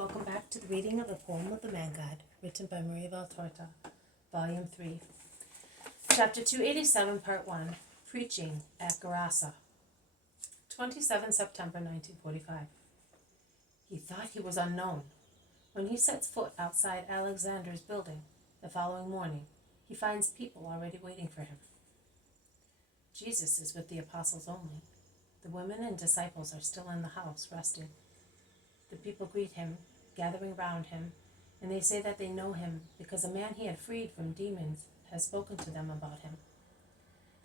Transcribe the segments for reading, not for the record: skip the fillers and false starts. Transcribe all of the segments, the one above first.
Welcome back to the reading of the poem of the Man God, written by Maria Valtorta, Volume 3. Chapter 287, Part 1, Preaching at Gerasa, 27 September 1945. He thought he was unknown. When he sets foot outside Alexander's building the following morning, he finds people already waiting for him. Jesus is with the apostles only. The women and disciples are still in the house, resting. The people greet him, gathering round him, and they say that they know him because a man he had freed from demons has spoken to them about him.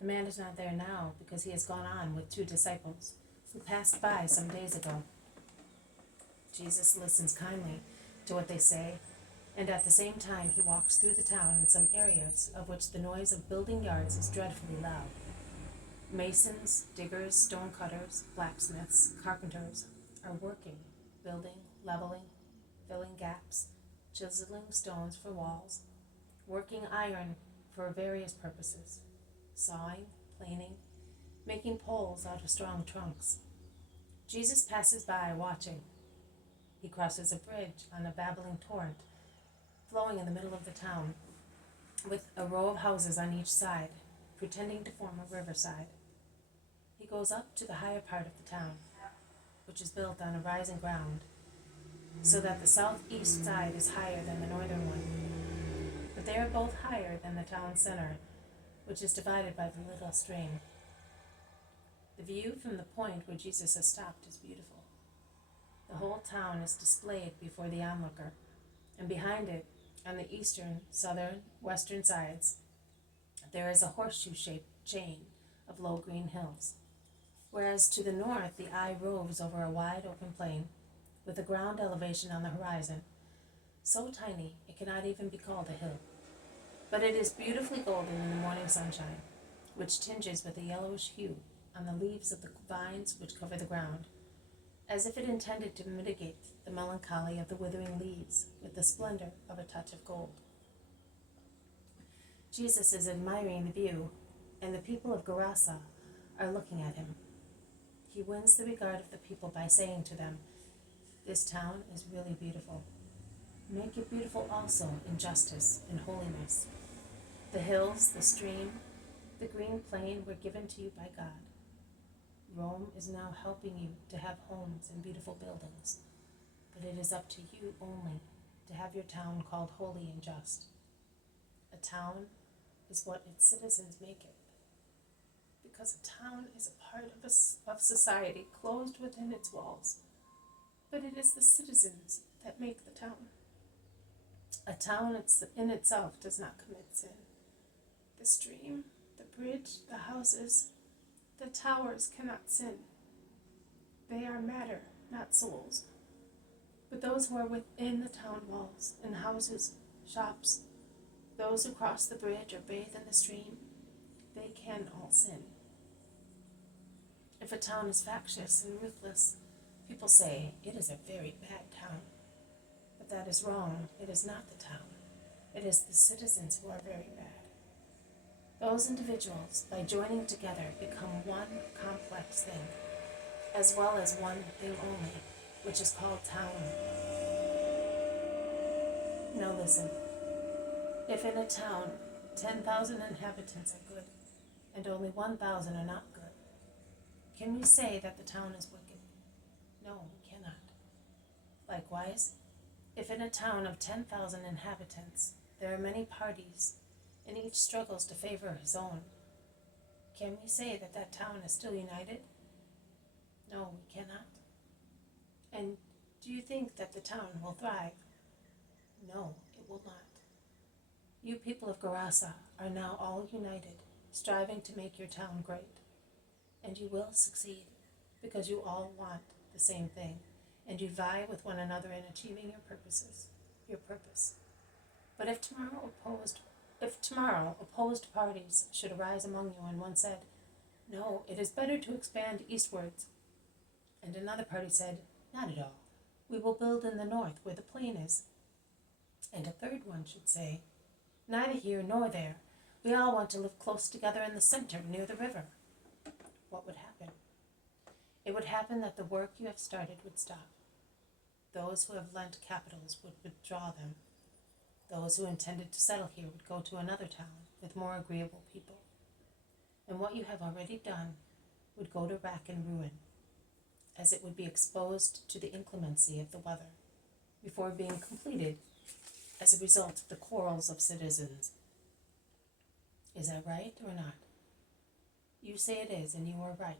The man is not there now because he has gone on with two disciples who passed by some days ago. Jesus listens kindly to what they say, and at the same time he walks through the town in some areas of which the noise of building yards is dreadfully loud. Masons, diggers, stone cutters, blacksmiths, carpenters are working, building, leveling, filling gaps, chiseling stones for walls, working iron for various purposes, sawing, planing, making poles out of strong trunks. Jesus passes by watching. He crosses a bridge on a babbling torrent, flowing in the middle of the town, with a row of houses on each side, pretending to form a riverside. He goes up to the higher part of the town, which is built on a rising ground, so that the southeast side is higher than the northern one. But they are both higher than the town center, which is divided by the little stream. The view from the point where Jesus has stopped is beautiful. The whole town is displayed before the onlooker, and behind it, on the eastern, southern, western sides, there is a horseshoe-shaped chain of low green hills, whereas to the north the eye roves over a wide open plain, with a ground elevation on the horizon, so tiny it cannot even be called a hill. But it is beautifully golden in the morning sunshine, which tinges with a yellowish hue on the leaves of the vines which cover the ground, as if it intended to mitigate the melancholy of the withering leaves with the splendor of a touch of gold. Jesus is admiring the view, and the people of Gerasa are looking at him. He wins the regard of the people by saying to them, "This town is really beautiful. Make it beautiful also in justice and holiness. The hills, the stream, the green plain were given to you by God. Rome is now helping you to have homes and beautiful buildings, but it is up to you only to have your town called holy and just. A town is what its citizens make it, because a town is a part of society closed within its walls, but it is the citizens that make the town. A town in itself does not commit sin. The stream, the bridge, the houses, the towers cannot sin. They are matter, not souls. But those who are within the town walls, in houses, shops, those who cross the bridge or bathe in the stream, they can all sin. If a town is factious and ruthless, people say, it is a very bad town. But that is wrong. It is not the town. It is the citizens who are very bad. Those individuals, by joining together, become one complex thing, as well as one thing only, which is called town. Now listen. If in a town 10,000 inhabitants are good, and only 1,000 are not good, can we say that the town is wicked? No, we cannot. Likewise, if in a town of 10,000 inhabitants there are many parties, and each struggles to favor his own, can we say that that town is still united? No, we cannot. And do you think that the town will thrive? No, it will not. You people of Gerasa are now all united, striving to make your town great. And you will succeed, because you all want the same thing, and you vie with one another in achieving your purpose. But if tomorrow opposed parties should arise among you, and one said, "No, it is better to expand eastwards," and another party said, "Not at all. We will build in the north where the plain is," and a third one should say, "Neither here nor there. We all want to live close together in the center near the river," what would happen? It would happen that the work you have started would stop. Those who have lent capitals would withdraw them. Those who intended to settle here would go to another town with more agreeable people. And what you have already done would go to rack and ruin, as it would be exposed to the inclemency of the weather, before being completed as a result of the quarrels of citizens. Is that right or not? You say it is, and you are right.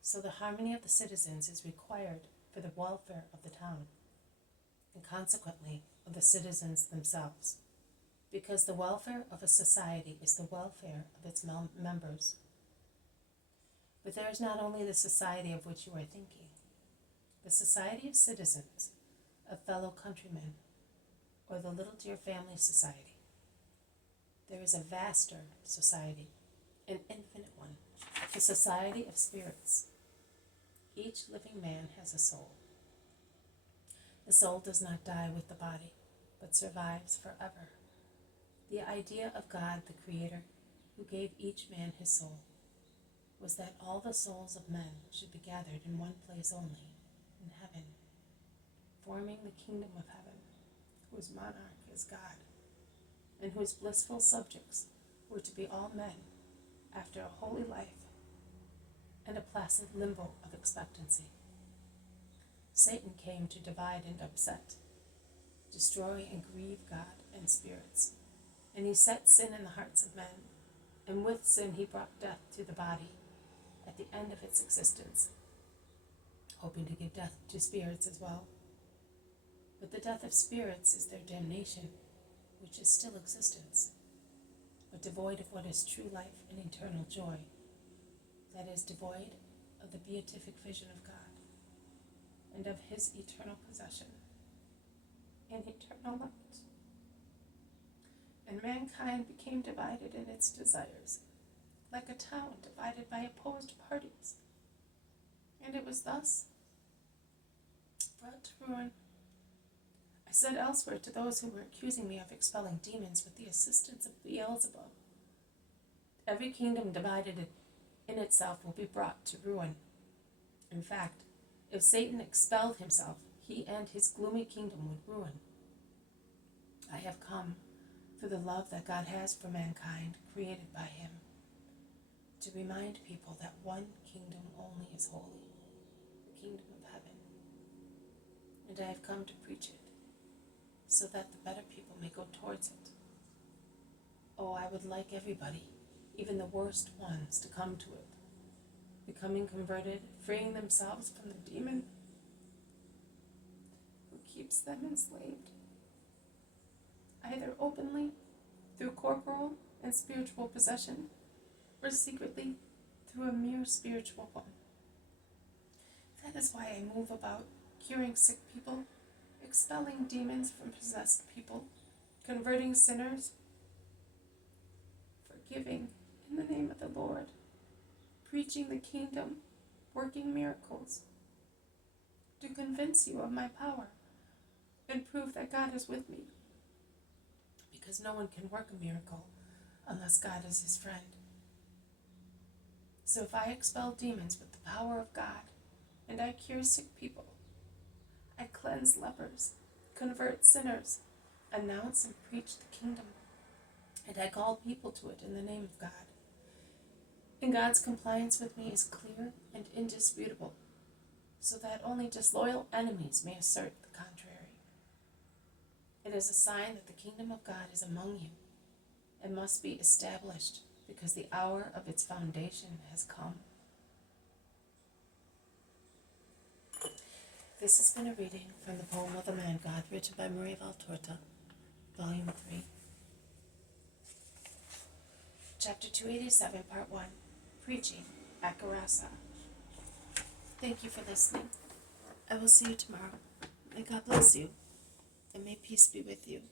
So the harmony of the citizens is required for the welfare of the town, and consequently of the citizens themselves, because the welfare of a society is the welfare of its members. But there is not only the society of which you are thinking, the society of citizens, of fellow countrymen, or the little dear family society. There is a vaster society, an infinite one, the society of spirits. Each living man has a soul. The soul does not die with the body, but survives forever. The idea of God, the Creator, who gave each man his soul, was that all the souls of men should be gathered in one place only, in heaven, forming the kingdom of heaven, whose monarch is God, and whose blissful subjects were to be all men after a holy life and a placid limbo of expectancy. Satan came to divide and upset, destroy and grieve God and spirits, and he set sin in the hearts of men, and with sin he brought death to the body at the end of its existence, hoping to give death to spirits as well. But the death of spirits is their damnation, which is still existence, but devoid of what is true life and eternal joy, that is, devoid of the beatific vision of God and of his eternal possession in eternal light. And mankind became divided in its desires, like a town divided by opposed parties, and it was thus brought to ruin. I said elsewhere to those who were accusing me of expelling demons with the assistance of Beelzebub, every kingdom divided in itself will be brought to ruin. In fact, if Satan expelled himself, he and his gloomy kingdom would ruin. I have come for the love that God has for mankind, created by him, to remind people that one kingdom only is holy, the kingdom of heaven. And I have come to preach it, so that the better people may go towards it. Oh, I would like everybody, even the worst ones, to come to it, becoming converted, freeing themselves from the demon who keeps them enslaved, either openly through corporal and spiritual possession, or secretly through a mere spiritual one. That is why I move about, curing sick people, expelling demons from possessed people, converting sinners, forgiving in the name of the Lord, preaching the kingdom, working miracles, to convince you of my power and prove that God is with me, because no one can work a miracle unless God is his friend. So if I expel demons with the power of God, and I cure sick people, I cleanse lepers, convert sinners, announce and preach the kingdom, and I call people to it in the name of God. And God's compliance with me is clear and indisputable, so that only disloyal enemies may assert the contrary. It is a sign that the kingdom of God is among you, and must be established, because the hour of its foundation has come. This has been a reading from the poem of the Man God, written by Maria Valtorta, Volume 3. Chapter 287, Part 1, Preaching at Gerasa. Thank you for listening. I will see you tomorrow. May God bless you, and may peace be with you.